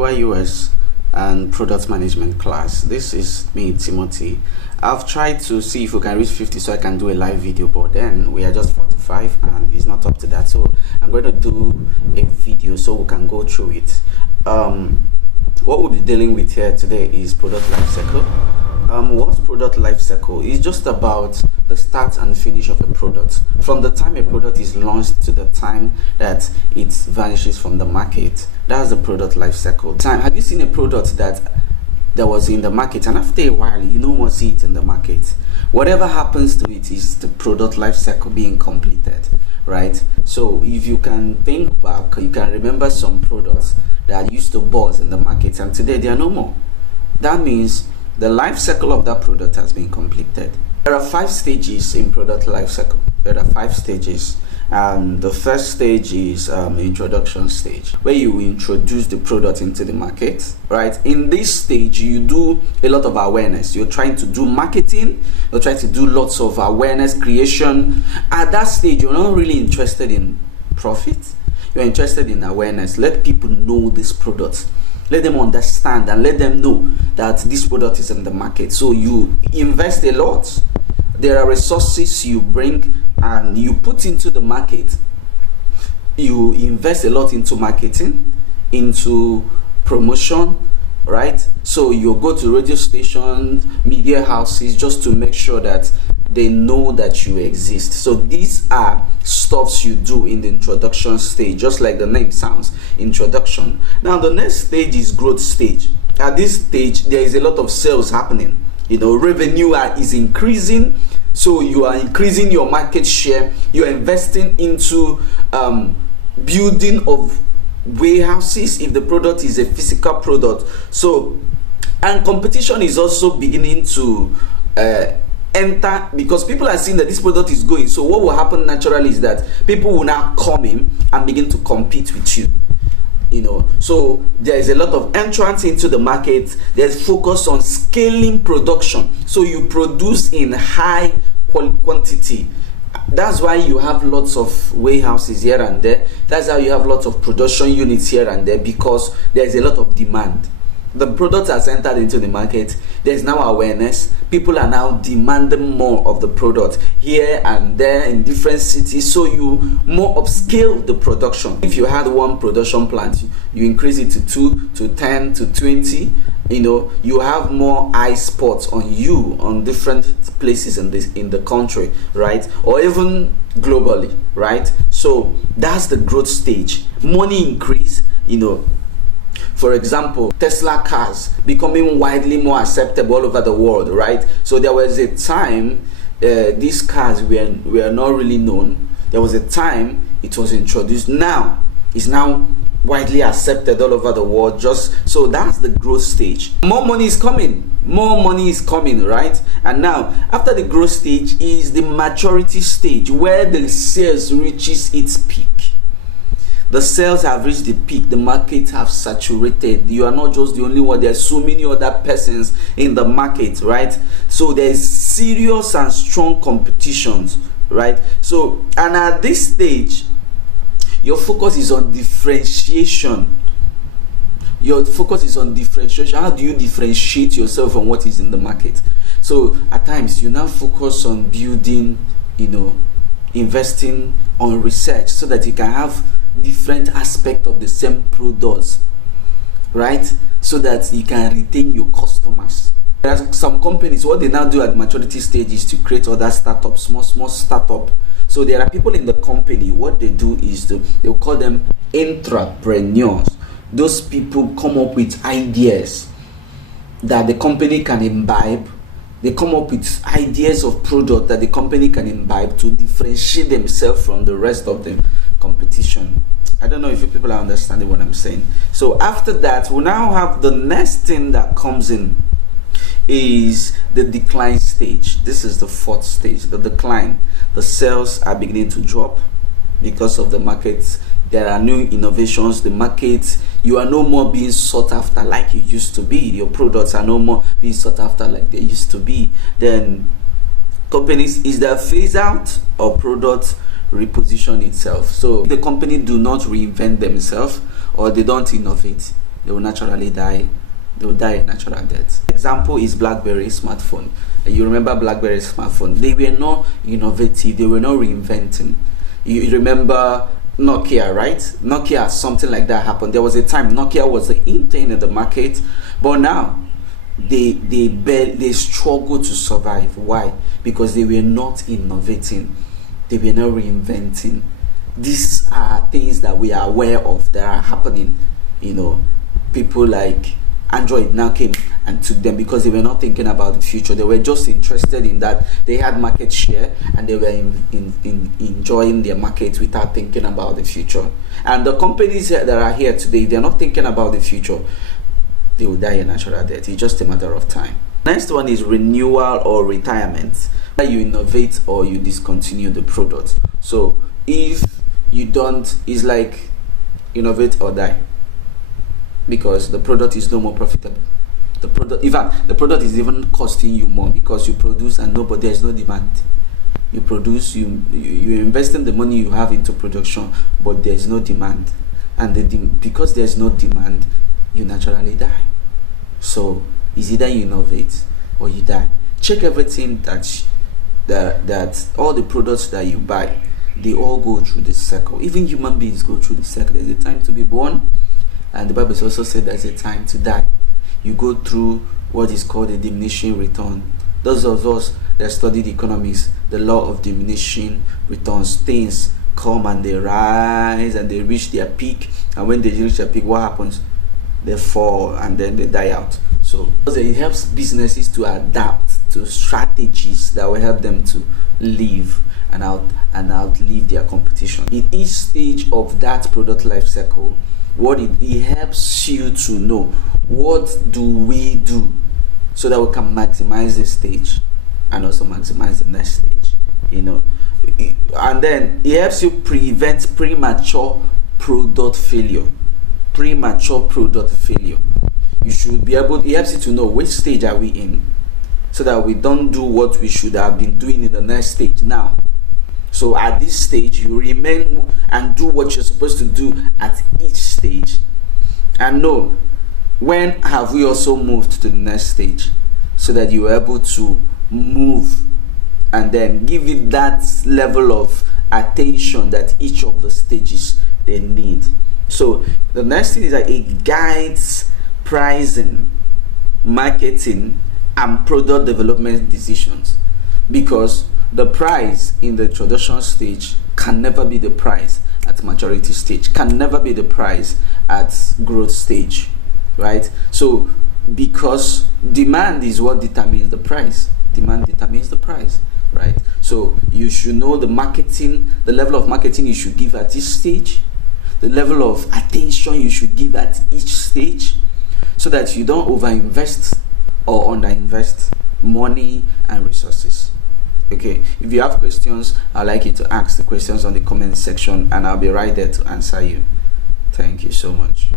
UI/UX and product management class. This is me, Timothy. I've tried to see if we can reach 50 so I can do a live video, but then we are just 45 and it's not up to that. So I'm going to do a video so we can go through it. What we'll be dealing with here today is product life cycle. What's product life cycle? It's just about the start and finish of a product, from the time a product is launched to the time that it vanishes from the market. That's the product life cycle. Have you seen a product that was in the market and after a while you no more see it in the market? Whatever happens to it is the product life cycle being completed, right? So if you can think back, you can remember some products that used to buzz in the market and today they are no more. That means the life cycle of that product has been completed. There are 5 stages in product life cycle. There are 5 stages, and the first stage is introduction stage, where you introduce the product into the market, right? In this stage, you do a lot of awareness. You're trying to do marketing. You're trying to do lots of awareness creation. At that stage, you're not really interested in profit. You're interested in awareness. Let people know this product. Let them understand and let them know that this product is in the market. So you invest a lot. There are resources you bring and you put into the market. You invest a lot into marketing, into promotion, right? So you go to radio stations, media houses, just to make sure that they know that you exist. So these are stuffs you do in the introduction stage, just like the name sounds, introduction. Now the next stage is growth stage. At this stage, there is a lot of sales happening. Revenue is increasing. So you are increasing your market share. You are investing into building of warehouses if the product is a physical product. So, and competition is also beginning to enter, because people are seeing that this product is going. So what will happen naturally is that people will now come in and begin to compete with you. So there is a lot of entrance into the market. There's focus on scaling production. So you produce in high quantity. That's why you have lots of warehouses here and there. That's how you have lots of production units here and there, because there's a lot of demand. The product has entered into the market. There's now awareness. People are now demanding more of the product here and there in different cities. So you more upscale the production. If you had one production plant, you increase it to 2 to 10 to 20. You have more eye spots on you on different places in the country, right? Or even globally, right? So that's the growth stage. Money increase, For example, Tesla cars becoming widely more acceptable all over the world, right? So there was a time these cars were not really known. There was a time it was introduced. Now it's now widely accepted all over the world. So that's the growth stage. More money is coming. More money is coming, right? And now after the growth stage is the maturity stage, where the sales reaches its peak. The sales have reached the peak. The market have saturated. You are not just the only one. There are so many other persons in the market, right? So there is serious and strong competitions, right? So, and at this stage, your focus is on differentiation. Your focus is on differentiation. How do you differentiate yourself from what is in the market? So at times, you now focus on building, investing on research so that you can have different aspects of the same products, right? So that you can retain your customers. There are some companies, what they now do at maturity stage is to create other startups, small startup. So there are people in the company, what they do is they'll call them entrepreneurs. Those people come up with ideas that the company can imbibe. They come up with ideas of product that the company can imbibe to differentiate themselves from the rest of the competition. I don't know if you people are understanding what I'm saying. So after that, we now have the next thing that comes in is the decline stage. This is the 4th stage, the decline. The sales are beginning to drop because of the market. There are new innovations. The market, you are no more being sought after like you used to be. Your products are no more being sought after like they used to be. Then companies, is there phase out or product reposition itself? So the company do not reinvent themselves or they don't innovate, they will naturally die. They will die a natural death. Example is BlackBerry smartphone. You remember BlackBerry smartphone? They were not innovative. They were not reinventing. You remember Nokia, right? Nokia, something like that happened. There was a time Nokia was the in thing in the market, but now they struggle to survive. Why? Because they were not innovating. They were not reinventing. These are things that we are aware of that are happening. People like Android now came and took them because they were not thinking about the future. They were just interested in that they had market share and they were enjoying their market without thinking about the future. And the companies that are here today, they're not thinking about the future. They will die a natural death. It's just a matter of time. Next one is renewal or retirement. You innovate or you discontinue the product. So if you don't, it's like innovate or die, because the product is no more profitable. The product is even costing you more because you produce and there is no demand. You produce, you invest in the money you have into production, but there is no demand, and because there is no demand, you naturally die. So it's either you innovate or you die. Check everything that all the products that you buy, they all go through this cycle. Even human beings go through the cycle. There's a time to be born, and the Bible also said there's a time to die. You go through what is called a diminishing return. Those of us that studied economics, the law of diminishing returns, things come and they rise and they reach their peak, and when they reach their peak, what happens? They fall and then they die out. So it helps businesses to adapt to strategies that will help them to live and outlive their competition. In each stage of that product life cycle, what it helps you to know, what do we do so that we can maximize this stage and also maximize the next stage, and then it helps you prevent premature product failure. You should be able, it helps you to know which stage are we in, so that we don't do what we should have been doing in the next stage now. So at this stage, you remain and do what you're supposed to do at each stage, and know when have we also moved to the next stage, so that you are able to move and then give it that level of attention that each of the stages they need. So the next thing is that it guides pricing, marketing, and product development decisions, because the price in the introduction stage can never be the price at maturity stage, can never be the price at growth stage, right? So because demand is what determines the price. Demand determines the price, right? So you should know the level of marketing you should give at each stage, the level of attention you should give at each stage, so that you don't overinvest or underinvest money and resources. Okay, if you have questions, I'd like you to ask the questions on the comment section, and I'll be right there to answer you. Thank you so much.